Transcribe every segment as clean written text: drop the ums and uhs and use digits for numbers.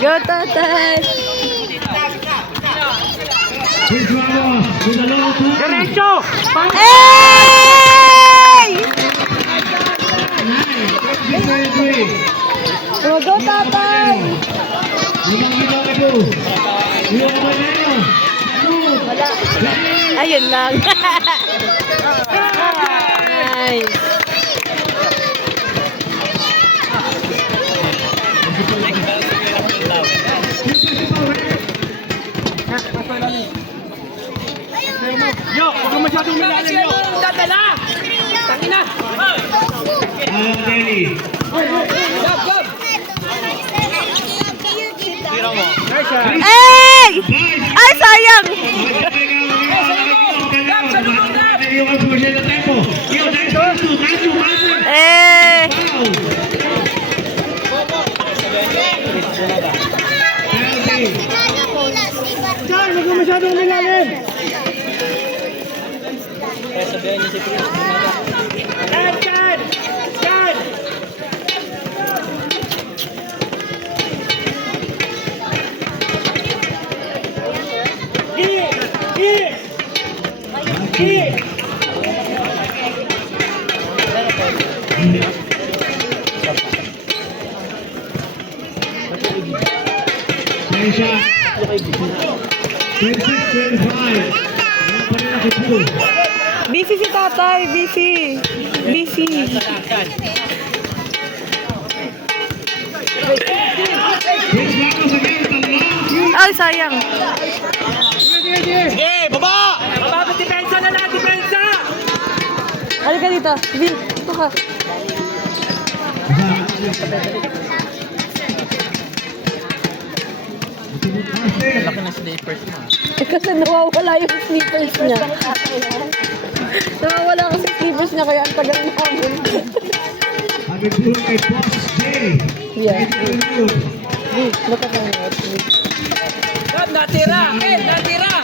Go, tatay! Diretso! Hey! Go, tatay! Ayun lang. Nice. Yo, huwag ka masyadong nilalim yo. Dadala! Tangina! Hey! Ay, sayang! Eh! Chan, huwag ka masyadong nilalim. Chan! Chan! Chan! Busy si tatay, busy. Busy. Ay, sayang. Sige, baba! Baba, depensa na na, depensa! Halika dito. Vin, ito ka. Kasi nawawala yung slippers niya. Nawawala kasi slippers niya kaya ang tagal namin. Yeah. Look at my notes. Gab, natira! Natira!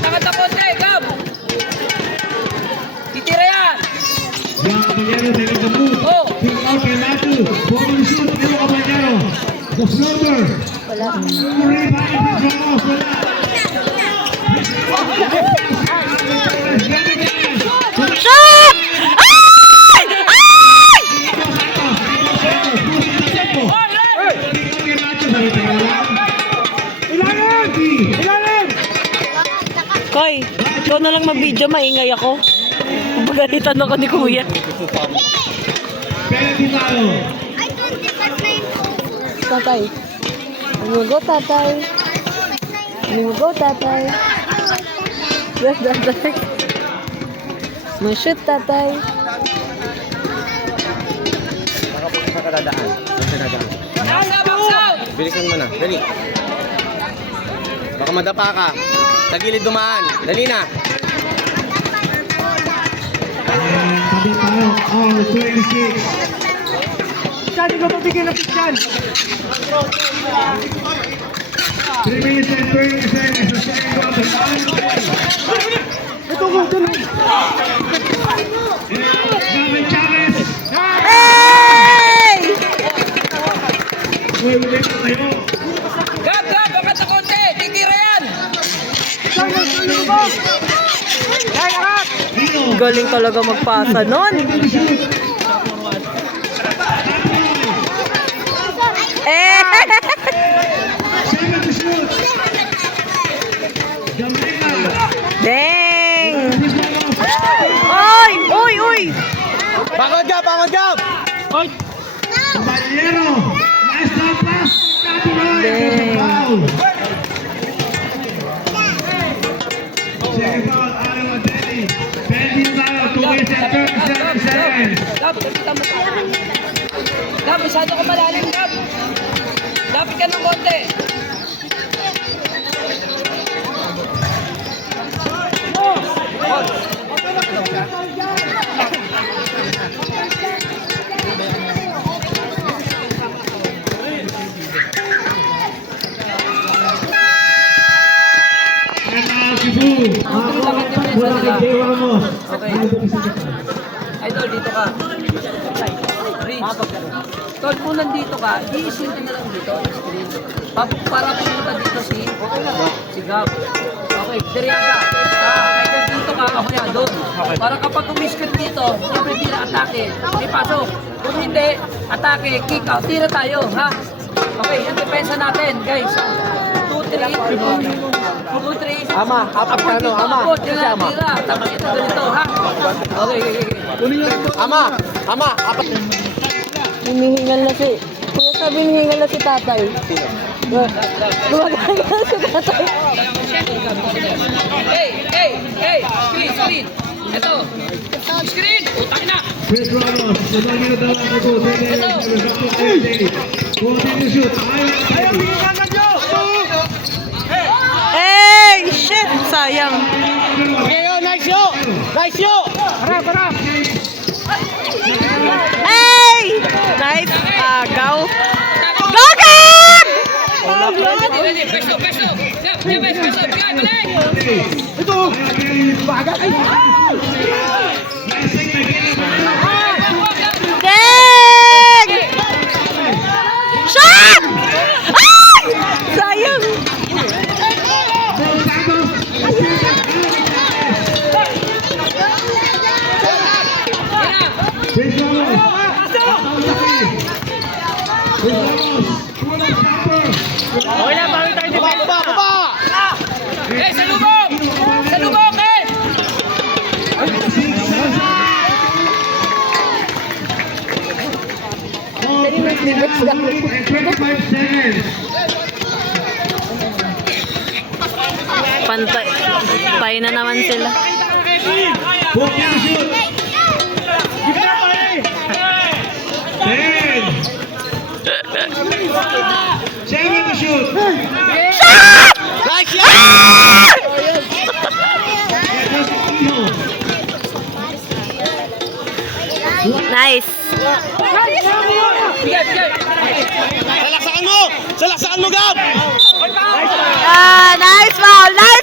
Takot na konti, Gab! Titira yan! Oh! Wala. Stop! Ay! Ay! Koy, ikaw na lang mag-video, maingay ako. Pagalitan ako ni Kuya. Tatay. Go, tatay. Go, tatay. Yes, tatay. Shoot, tatay. Makapunta sa kadadaan. Bilisan mo na. Dali. Baka madapa ka. Sa gilid dumaan. Dali na. Chan, ikaw pagbigyan ng pitchan! 3 minutes and 30 seconds. The second quarter. Ito ko, dun! Gavin Chavez. Hey! Ulit tayo. Gab, bakat na konti! Titira yan! Galing talaga magpasa nun. Eh! Seven to shoot. Jamaica. Dang! Oy! Uy! Uy! Pangod Gab! Pangod Gab! Caballero. Nice down pass. Copyright. Dang. Foul. Second foul. Iowa Denny. Pending tayo. 2 minutes and 37 seconds. Gab, kita mo. Gab, masyado ka malalim, Gab! Lapit ka ng konti! Okay. Idol, dito ka. Tol, kung nandito ka, i-ising ka na lang dito, screen. Para pumunta dito si Gab. Okay, Deriaga. Either dito ka, ako yan, doon. Para kapag umiskit dito, siyempre hindi na atake. May pasok. Kung hindi, atake, kick out, tira tayo, ha? Okay, yung depensa natin, guys. 2-3. 2-3. Ama, apat ka no, ama. Abot, tira. Tapos ito ganito, ha? Okay. Ama, apat. Hinihingal na si... Kuya sabi hinihingal na si tatay. Gumagana na si tatay. Hey, screen. Ito. Screen. Utang na. Chris Ramos, nabagi na daw ang ito. Danny. Continue shoot. Hey! Shit! Sayang. Ngayon, nice shoot! Nice shoot! Hey! Nice agaw. Go, Gab! Pesto. Pesto. Bigay, balik. Dang! Shot! Ay! Sayang. Chris Ramos. Okay na, bakit tayo di baba! Eh, salubong! Eh! And 25 seconds. Pantay na naman sila. Continue shoot. 10. 7 to shoot. Nice shot! Nice. Bigay! Salaksakan mo, Gab! Nice foul! Nice